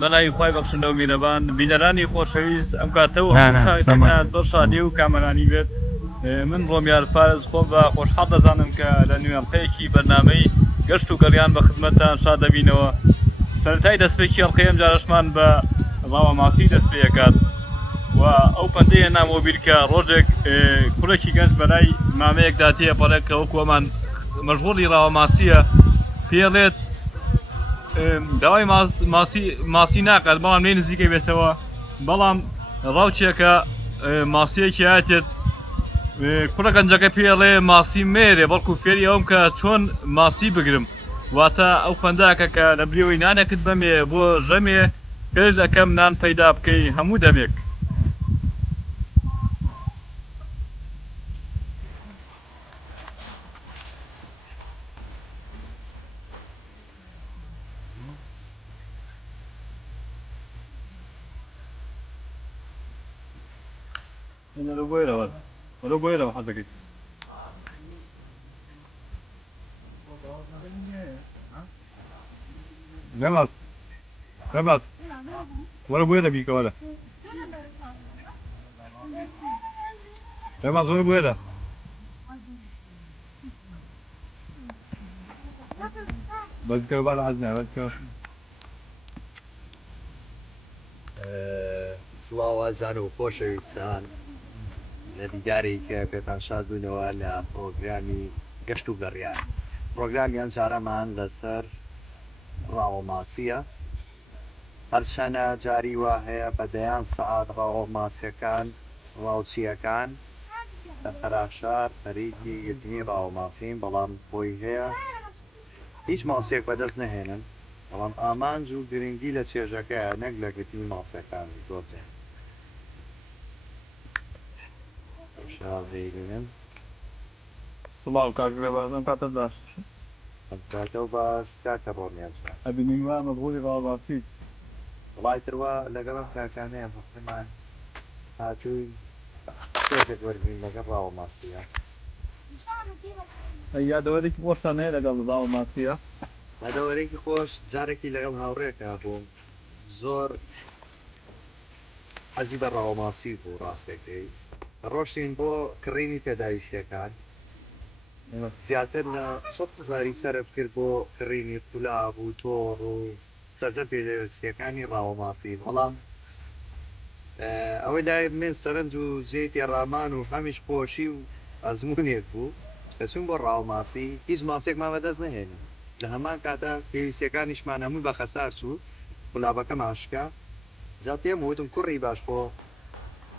بەڵی خی بەخشندە و میرەبان بینەرانی خۆشەویست ئەم کاتەوە هەمووتان بەر شادی و کامەرانی بێت من ڕۆمیار فارز خۆم بە خۆشحاڵ دەزانم کە لە نوێنقەیەکی بەرنامەی گەشت و گەڕیان بە خزمەتتان شاد دەبینەوە سەرەتای دەستپێکی ئەڵقەی ئەم جارەشمان بە ڕاوە ماسی دەست پێکات و ئەو پەندەیە نامەوە بیرکە ڕۆژێک کوڕێکی گەنج بەلای مامەیەک داتەیە پەڵێک کە وەکو ئەمان مەژغوڵی ڕاوە ماسیە پێڵێت داوای ماسی ناکات بەڵام لێ نزیکە بێتەوە بەڵام ڕاوچێکە ماسیەکی هاتێت کوڕە گەنجەکە پێڵێ ماسی مێرێ بەڵکو فێری ئەوم کە چۆن ماسی بگرم واتە ئەو پەنداکە کە لە برێەوەی نانەکت بەمێ بۆ ژەمێ پێش دەکەم نان پەیدا بکەی هەموو دەمێک ولو بويلة حضرتك جمس ولا بويلة بيك ولا جمس ولا بويلة بذكر بعد عزنا بذكر سڵاوازان و خۆشەویستان لە دیدارێک کە پێتان شاد بوونەوە لە پرۆگرامی گەشت و گەڕیان پرۆگرامیان جارەمان لەسەر ڕاوەماسیە هەرچەنە جاری وا هەیە بەدەیان سەعات ڕاوەماسیەکان ڕاوچیەکان لە خەراشار خەریکی گرتنی ڕاوەماسین بەڵام بۆی هەیە هیچ ماسیێک بەدەست نەهێنن بەڵام ئامانج و گرنگی لە چێژەکەیە نەک لە گرتنی ماسیەکانی گۆتێ شاڵێنن سڵاو کاکرێ بازم کاتە باش کاتەوە باش کاکە ڕۆمیان ئەبینی وا مەبغوڵی ڕاوەماسی وڵای تروا لەگەڵم کاکانەیە بەخێمان هاتووی شتێکت وەرگین لەگەڵ ڕاوەماسیە یادەوەرێکی خۆشتان هەیە لەگەڵ ڕاوەماسیە یادەوەرێکی خۆش جارێکی لەگەڵ هاوڕێکە بووم زۆر حەزی بە ڕاوەماسی بوو ڕاستێکەکەی ڕۆشتین بۆ کڕینی پێداویستیەکان زیاتر لە 100,000 سەرف کرد بۆ کڕینی قولاب و تۆڕ و سەرجە پێداویستیەکانی ڕاوەماسی بەڵام ئەوەی لای من سەرنج و جێتی ڕامان و هەمیش خۆشی و ئەزمونێک بوو دەچوون بۆ ڕاوەماسی هیچ ماسێکمان بەدەست نەهێنی لە هەمان کاتە پێویستیەکانیشمان هەمووی بە خەسار چوو قولابەکە ماشکە جا پێم وتم کوڕی باش بۆ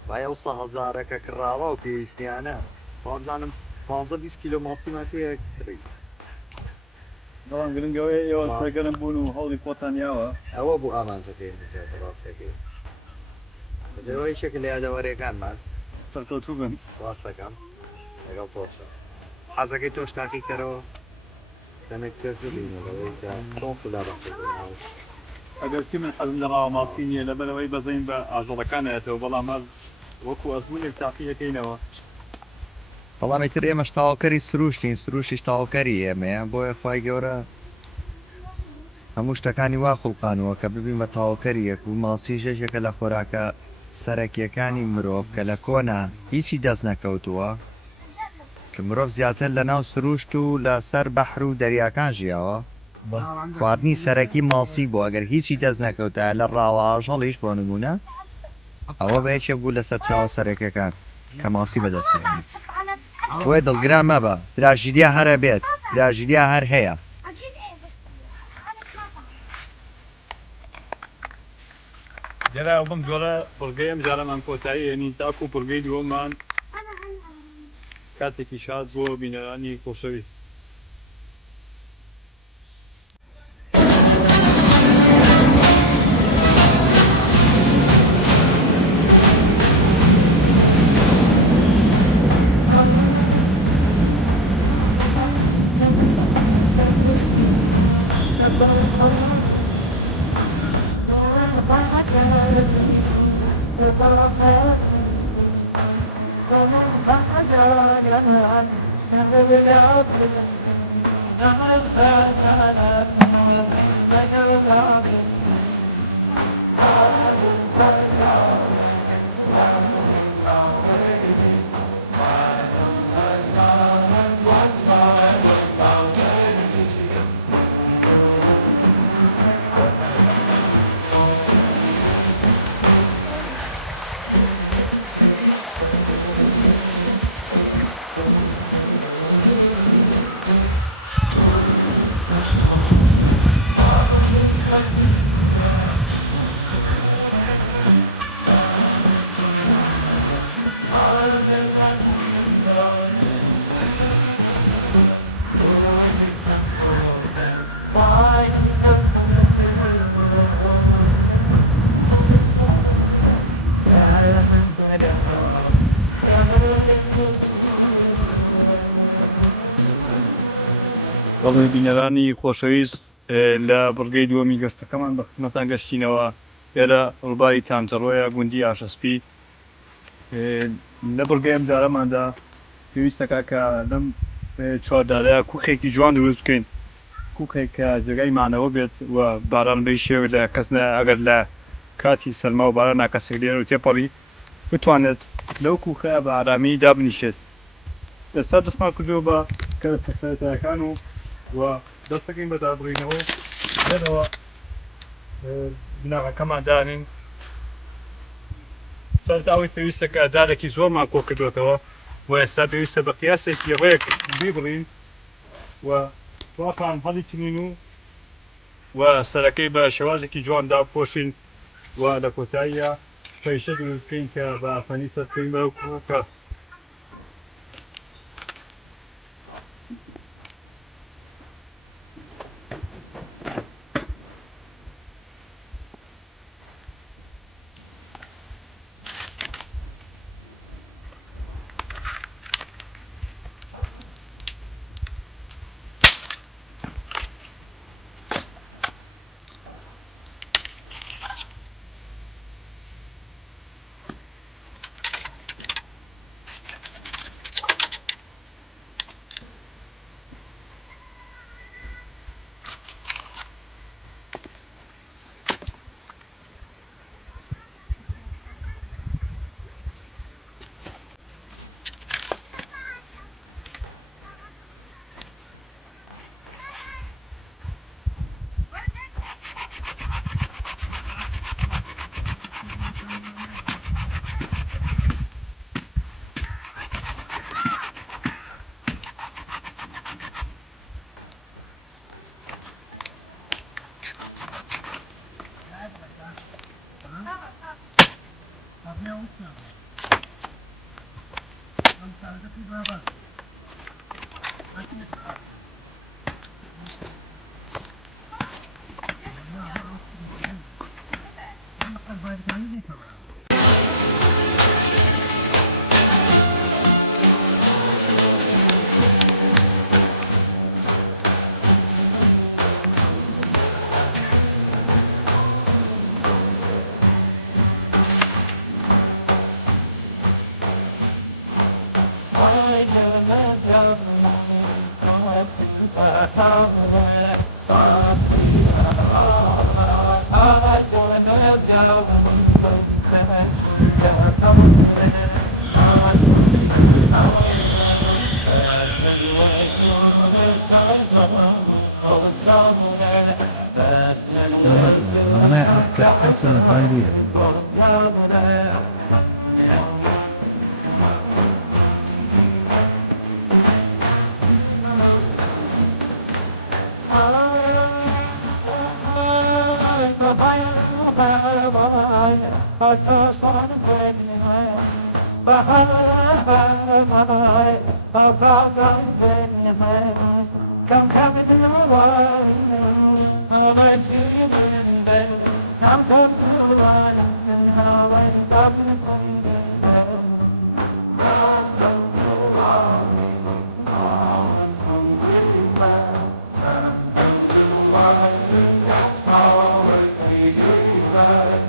وایە 100,000ەکە کڕاوە و پێویستیانە بازانم 15-20 کیلۆ ماسیمان پێ کڕی بەڵام گرنگەوەی ئێوە سەرگەرم بوون و هەوڵی خۆتان یاوە ئەوە بوو ئامانجە پێ ڕاستەکەی دەوەی شکل لە یادەوەرێکانمان سەرکەوتوو بن ڕاستەکەم لەگەڵ تۆشە حەزەکەی تۆش تاقی کەرەوە دەمێک پێش ببینەوەی تۆ خولابە ناو ئەگەر کی من حەزم لە ڕاوەماسی نییە لەبەرەوەی بەزەین بە ئاژەڵەکانایەتەوە بەڵام هەر وەکو ئەزمونێک تاقیەکەینەوە بەڵامی تر ئێمەش تاواکەری سروشتین سروشیش تاواکەری ئێمەیە بۆیە خی گەورە هەموو شتەکانی وا خوڵقانەوە کە ببین بە تاواکەریەک و ماسی ژێژێکە لە خۆراکە سەرەکیەکانی مرۆڤ کە لە کۆنا هیچی دەست نەکەوتووە کە مرۆڤ زیاتر لە ناو سروشت و لە سەر بەحر و دەریاکان ژیاوە خواردنی سەرەکی ماسی بوو ئەگەر هیچی دەست نەکەوتە لە ڕاوە ئاژەڵیش بۆ نمونە ئەوە بەیەکێ بوو لەسەر چاوە سەرەکیەکان کە ماسی بەدەست بۆیە دڵگران مەبە تراژیدیا هەرە بێت تراژیدیا هەر هەیە لێرە بم جۆرە بڵگەیەم جارەمان کۆتایی هێنین تاکو و بڵگەی دووەممان کاتێکی شاد بۆ بینەرانی خۆشەویست. بەڵێ بینەرانی خۆشەویست لە بڕگەی دووەمی گەستەکەمان بە خزمەتان گەشتینەوە. لێرە ڕووباری تامجەڕۆیە گوندی ئاشەسپی. لە بڕگەی ئەم جارەماندا پێویستەکە کە لەم چواردارەیە کوخێکی جوان دروست بکەین، کوخێک کە جێگای مانەوە بێت و باران بەی شێوە لە کەس ئەگەر لە کاتی سەرما و باران ناکەسێک لێرە و تێپەڕی بتوانێت لەو کوخە بە ئارامی دابنیشێت. ئێستا دەستمان کردووە بە کەرەسەرەتایەکان و دەستەکەین بە دابڕینەوە لێرەوە بناغەکەمان دانین. سەرتاوی پێویستە کە دارێکی زۆرمان کۆ کردوێتەوە و ئێستا پێویستە بە قیاسێکی ڕێک بیبڕین و پاشان هەڵیچنین و سەرەکەی بە شێوازێکی جوان داپۆشین و لە کۆتاییە پەیشە دروست بکەین کە بە ئاسانی سەر بکەین بەو کوڕەکە. Come coming to the one, I'll let you in bed. I'm coming to the one, and I'll let you stop me from bed. I'm coming to the one, I'll let you in bed. I'm coming to the one, I'll let you in bed.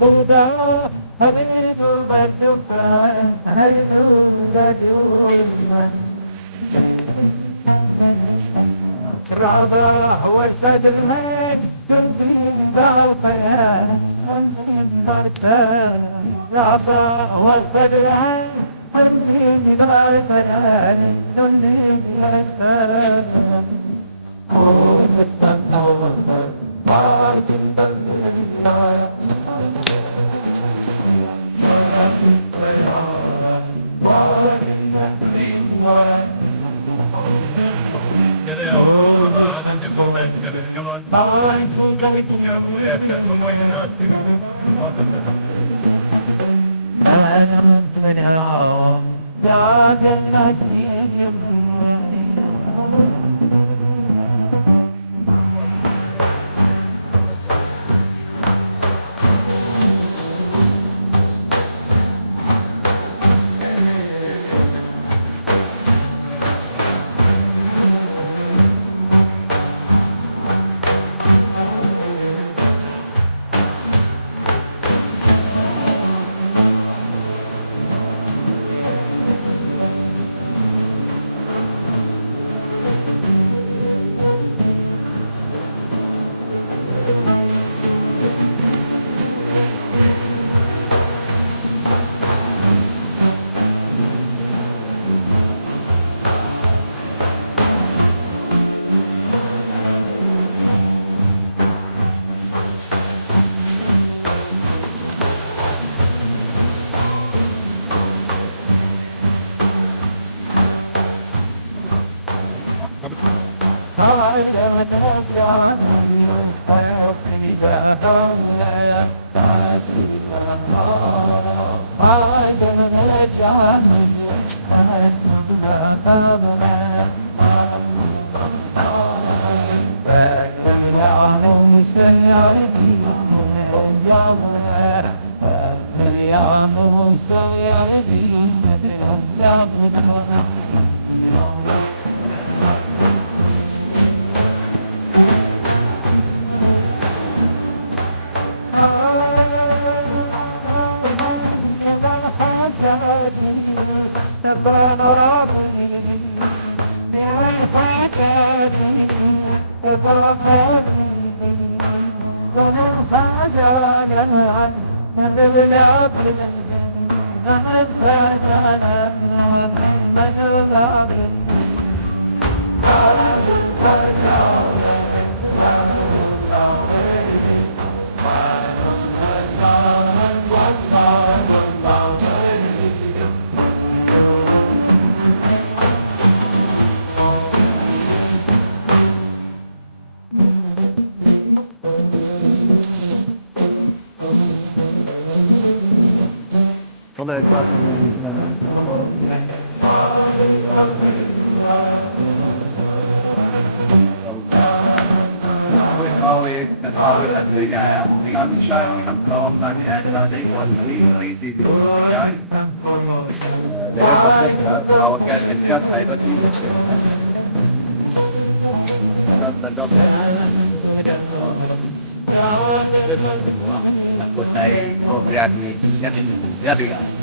Huda, Haridu Bajuka, Haridu Gajuka. Rada huwa sadran, tudin bautaya, tudin bautaya. Rada huwa sadran, tudin bautaya, tudin bautaya. Oh, the sun, oh, the sun, the sun. I Grazie.